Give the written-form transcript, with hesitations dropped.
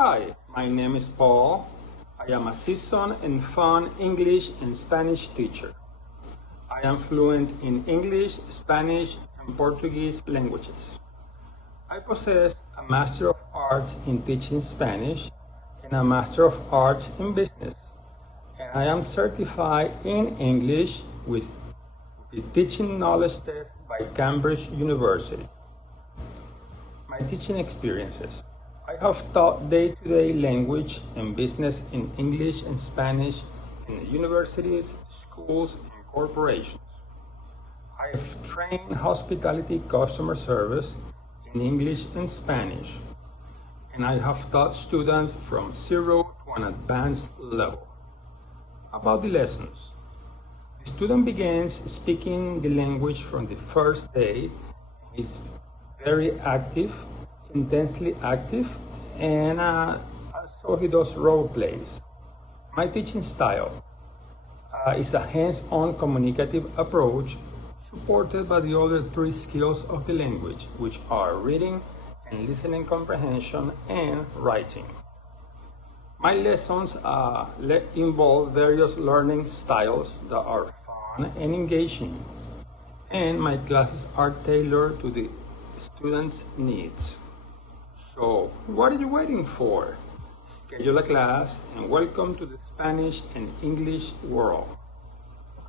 Hi, my name is Paul. I am a seasoned and fun English and Spanish teacher. I am fluent in English, Spanish, and Portuguese languages. I possess a Master of Arts in Teaching Spanish and a Master of Arts in Business. And I am certified in English with the Teaching Knowledge Test by Cambridge University. My teaching experiences. I have taught day-to-day language and business in English and Spanish in universities, schools, and corporations. I have trained hospitality customer service in English and Spanish, and I have taught students from zero to an advanced level. About the lessons. The student begins speaking the language from the first day. He's very active, intensely active, and so he does role plays. My teaching style is a hands-on communicative approach supported by the other three skills of the language, which are reading and listening comprehension and writing. My lessons involve various learning styles that are fun and engaging, and my classes are tailored to the students' needs. So, what are you waiting for? Schedule a class and welcome to the Spanish and English world.